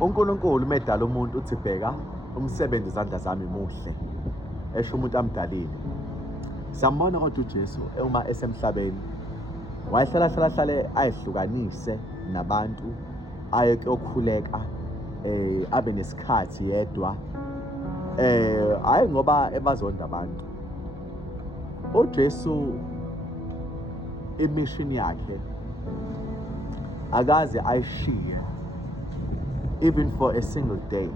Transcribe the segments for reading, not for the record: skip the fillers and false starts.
uNkulunkulu medala umuntu uthi bheka umsebenzi izandla zami muhle, esho umuntu amdalile. Siyambona kodwa uJesu uma esemhlabeni wayehlala ayihlukanise nabantu, aye kuyokhuleka, abe nesikhathi yedwa, hayi ngoba ebazonda abantu. uJesu imission yakhe akaze ayishiye even for a single day.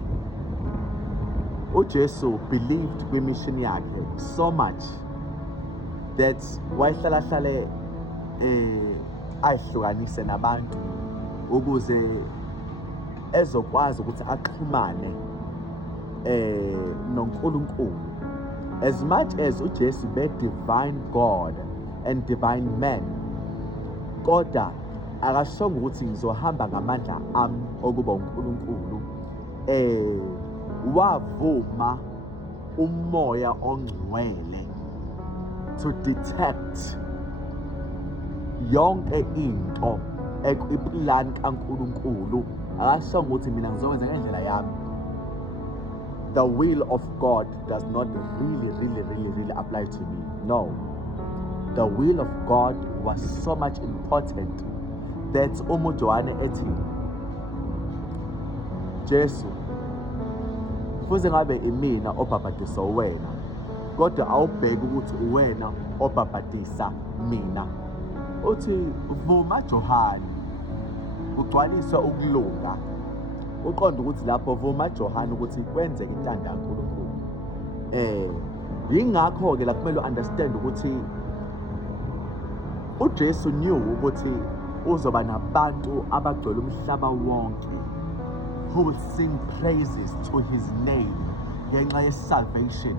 uJesu believed kwi-mission yakhe so much that wayehlala ayihlukanise nabantu ukuze ezokwazi ukuthi axhumane noNkulunkulu. As much as uJesu be divine God and divine man, kodwa akashongo ukuthi ngizohamba ngamandla ami okuba uNkulunkulu. Wavuma umoya ongcwele to detect yonke into ekwiplan kaNkulunkulu. Akashongo ukuthi mina ngizokwenza ngendlela yami. The will of God does not really apply to me. No. The will of God was so much important that uMojoane ethi Jesu fuze ngabe imina obhabhadisa wena, kodwa awubheki ukuthi uwena obhabhadisa mina. Uthi vuma Johane ugcwaliswe ukulunga. Uqonda ukuthi lapho vuma Johane ukuthi kwenze intando kaNkulunkulu. Yingakho ke la kumele understand ukuthi uJesu knew ukuthi uzoba nabantu abagcwele umhlaba wonke who will sing praises to his name ngenxa ye-salvation.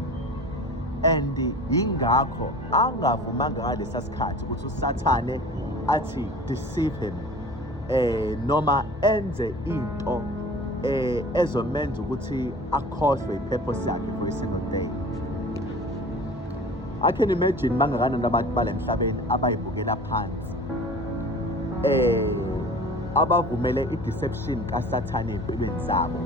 And yingakho angavumanga ngalesa sikhathi ukuthi uSathane athi deceive him, noma enze into ezomenza ukuthi akhohlwe i-purpose yakhe for a single day. I can imagine bangakanani abantu bale emhlabeni abayibukela phansi, abavumele i-deception kaSathane empilweni zabo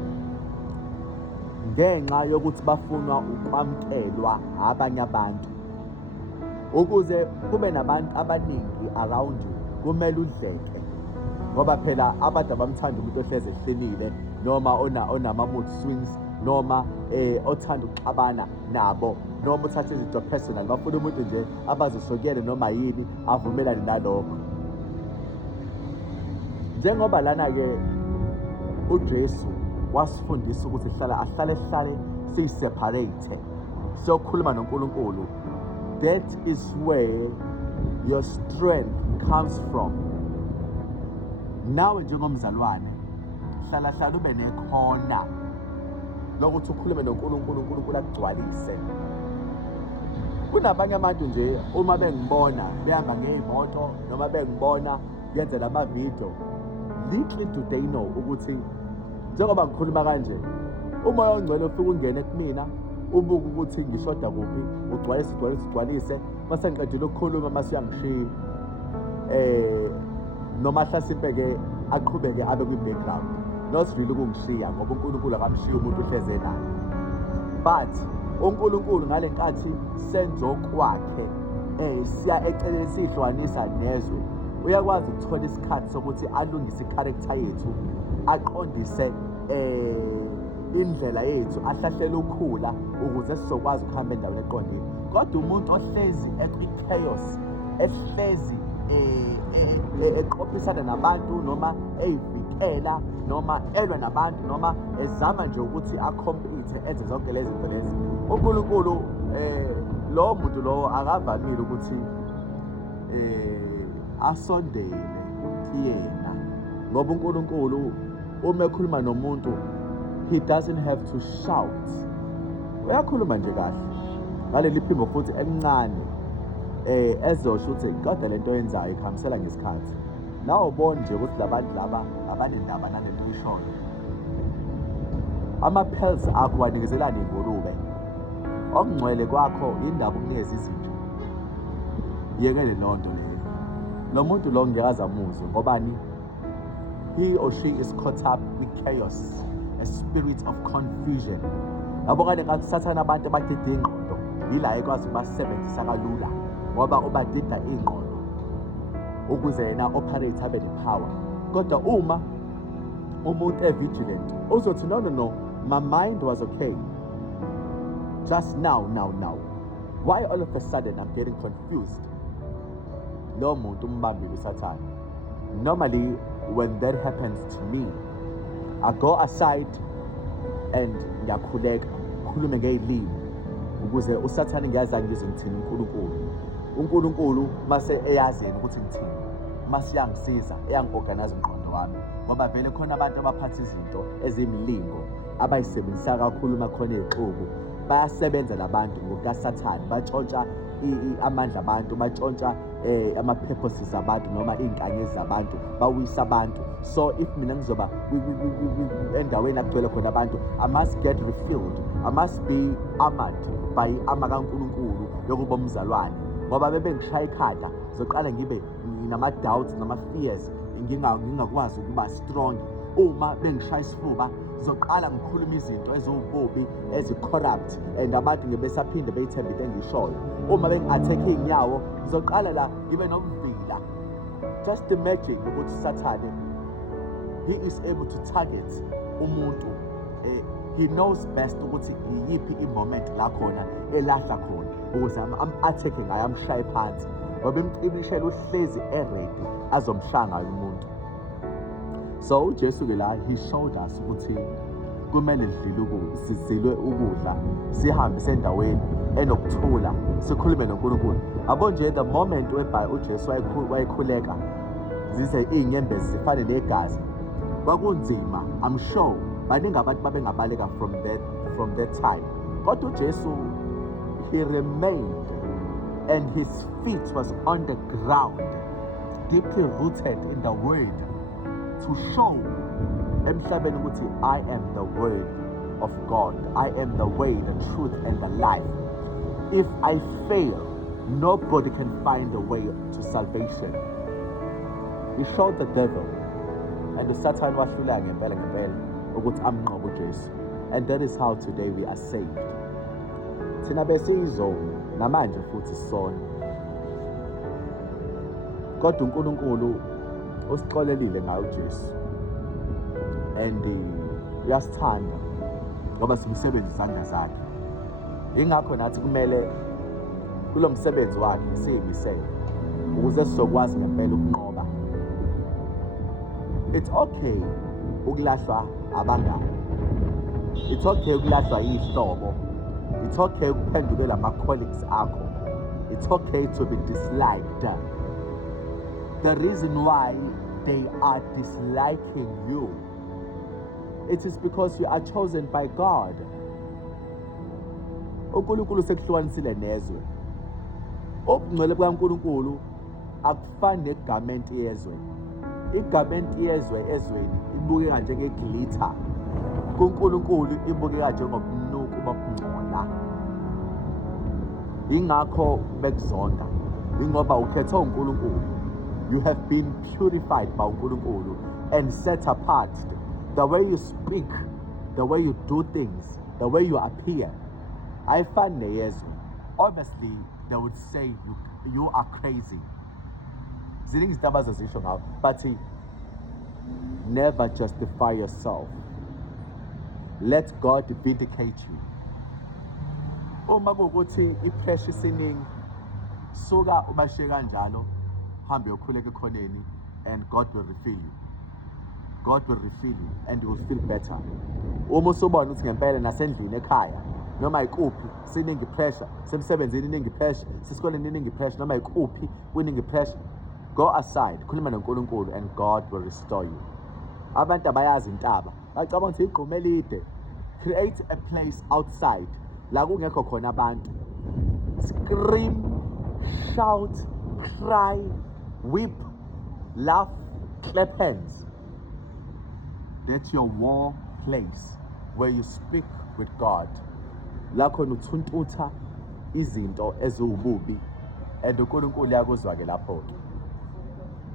ngenxa yokuthi bafuna ukwamkelwa abanye abantu. Ukuze kube nabantu abaningi around you kumele udleke, ngoba phela abantu abamthanda umuntu ohleze ehlelile, noma onama-mood swings, noma othanda ukuxabana nabo, noma uthathe izinto personal. Bafuna umuntu nje abazisokele noma yini avumelane nalokho. Njengoba lana-ke uJesu wasifundisa ukuthi ahlale siyi-separate, siyokhuluma noNkulunkulu. That is where your strength comes from. Nawe njengomzalwane hlala ube nekhona lokuthi ukhulume noNkulunkulu, uNkulunkulu akugcwalise. Kunabanye abantu nje uma bengibona behamba ngey'moto noma bengibona yenze lama-video, little do they know ukuthi njengoba ngikhuluma kanje, umoya ongcwele ufike ungene kumina, ubuke ukuthi ngishoda kuphi, ugcwalise. Mase ngiqedile ukukhuluma mase uyangishiya, noma hlasimpe-ke aqhubeke abe kwi-background. Not really ukungishiya ngoba uNkulunkulu akamshiya umuntu uhleze naye, but uNkulunkulu ngale nkathi senzo kwakhe siya eceleni siyihlukanisa nezwe, uyakwazi ukuthola isikhathi sokuthi alungise i-character yethu, aqondise indlela yethu, ahlahlele ukhula ukuze sizokwazi ukuhamba endaweni eqondile. Kodwa umuntu ohlezi ekwi-chaos, ehlezi eqophisana nabantu, noma eyivikela, noma elwa nabantu, noma ezama nje ukuthi akhompithe enze zonke lezi zinto lezi, uNkulunkulu lowo muntu lowo akavamile ukuthi asondele kuyena, ngoba uNkulunkulu uma ekhuluma nomuntu, he doesn't have to shout. Uyakhuluma nje kahle ngaleli phimbo futhi elincane, ezosho ukuthi kodwa lento yenzayo ikhambisela ngesikhathi. Nawe ubone nje ukuthi labantu laba abanendaba nalento ishoyo, ama-pills akho wanikezelana ingulube. Okungcwele kwakho indaba ukunikeza izinto. Yekele lonto leyo. Lo muntu lo ngiyakazi amuzwe ngobani he or she is caught up with chaos, a spirit of confusion. Yabo kade ngathi sathana abantu abadida ingqondo yila ekwazi ukubasebenzisa kalula ngoba ubadida ingqondo ukuze yena operate abe nepower. Kodwa uma umuntu vigilant uzothi no, my mind was okay. Just now. Why all of a sudden I'm getting confused? Lo muntu umbambile uSathane. Normally, when that happens to me, I go aside and ngiyakhuleka, khulume ngezilimi ukuze uSathane ngiyazange ngizongithini uNkulunkulu mase eyazini ukuthi ngithini. Mase yangisiza, eyangiorganize umqondo wami ngoba vele khona abantu abaphatha izinto ezimlingo abayisebenzisa kakhulu makhona ezixuku. Bayasebenza labantu ngokukaSathane, batshontsha amandla abantu, batshontsha ama-purposes abantu noma iy'nkanyezi zabantu, bawisa abantu. So if mina ngizoba endaweni akugcwele khona abantu, I must get refilled, I must be armored by i-armor kaNkulunkulu yokuba umzalwane ngoba bebe ngishaya ikhanda zoqala ngibe nama-doubts nama-fears, ngingakwazi ukuba strong. Uma bengishaya isifuba zoqala ngikhuluma izinto eziwububi ezi-corrupt and abantu ngebesaphinde beyithembe into engiyishoyo. Uma bengi-attack iy'nyawo ngizoqala la ngibe nomvila. Just imagine ukuthi uSathane, he is able to target umuntu. He knows best ukuthi iyiphi i-moment la khona elahla khona ukuze am-attack ngayo, amshaye phansi ngoba imcibishela uhlezi ready azomshaya ngayo umuntu. So uJesu ke la he showed us ukuthi kumele sizilwe ukudla, sihambe sendaweni enokuthula, sikhulume noNkulunkulu. Yabo nje the moment whereby uJesu wayekhuleka zize iy'nyembezi zifane negazi kwakunzima. I'm sure baningi abantu babengabaleka from that time. Kodwa uJesu, he remained and his feet was on the ground, deeply rooted in the word, to show emhlabeni ukuthi I am the word of God. I am the way, the truth and the life. If I fail, nobody can find the way to salvation. He showed the devil and the Satan wahluleka ngempela ukuthi amnqobe uJesu. And that is how today we are saved. Thina besizwe namanje futhi sona. Kodwa uNkulunkulu usixolelile ngayo uJesu. And uyasithanda ngoba simsebenzi izandla zakhe. Ingakho nathi kumele kulo msebenzi wakhe siyimisele ukuze sizokwazi ngempela ukunqoba. It's okay ukulahlwa abangani. It's okay ukulahlwa ihlobo. It's okay ukuphendukela ama-colleagues akho. It's okay to be disliked. The reason why they are disliking you, it is because you are chosen by God. uNkulunkulu sekuhlukanisile nezwe. Ukungcwele kukaNkulunkulu akufani negament yezwe. Igament yezwe ezweni ibukeka njengeglitter. kuNkulunkulu ibukeka njengobunuku bokungcola. Ingakho bekuzonda. Ingoba ukhethe uNkulunkulu. You have been purified by uNkulunkulu and set apart. The way you speak, the way you do things, the way you appear. I find nezwe. Obviously, they would say you are crazy. Ziningi izinto abazozisho ngawo, but never justify yourself. Let God vindicate you. Uma kuwukuthi ipressure isiningi, suka ubashiye kanjalo, hambe uyokhuleka ekhoneni, and God will refill you. God will refill you and you will feel better. Uma usubona ukuthi ngempela nasendlini ekhaya noma ikuphi siningi pressure, semsebenzini iningi pressure, sesikoleni iningi pressure, noma ikuphi kuningi pressure, go aside, khuluma noNkulunkulu and God will restore you. Abantu abayazi intaba bacabanga ukuthi igqume elide. Create a place outside la kungekho khona abantu. Scream, shout, cry, weep, laugh, clap hands. That's your war place where you speak with God. La khona uthuntutha izinto eziwububi and uNkulunkulu yakuzwa ke lapho ke.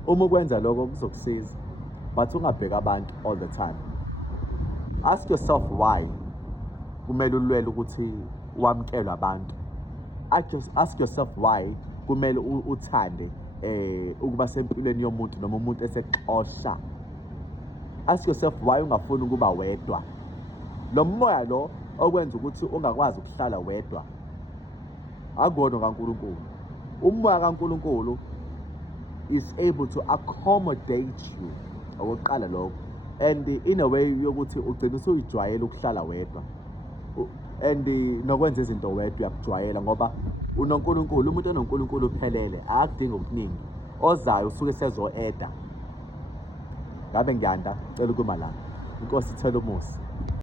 Uma ukwenza lokho kuzokusiza but ungabheka abantu all the time. Ask yourself why kumele ulwele ukuthi wamkelwe abantu. Ask yourself why kumele uthande ukuba sempilweni yomuntu noma umuntu esexosha. Ask yourself why ungafuni ukuba wedwa. Lo moya lo okwenza ukuthi ungakwazi ukuhlala wedwa akuwona kaNkulunkulu. Umoya kaNkulunkulu is able to accommodate you. Okokuqala lokho. And in a way yokuthi ugcina usuyijwayela ukuhlala wedwa. And nokwenza izinto wedwa uyakujwayela ngoba unoNkulunkulu. Umuntu onoNkulunkulu uphelele akudingi okuningi. Ozayo usuke sezo-eda. Ngabe ngiyanda cela ukuma la. Inkosi ithele umusa.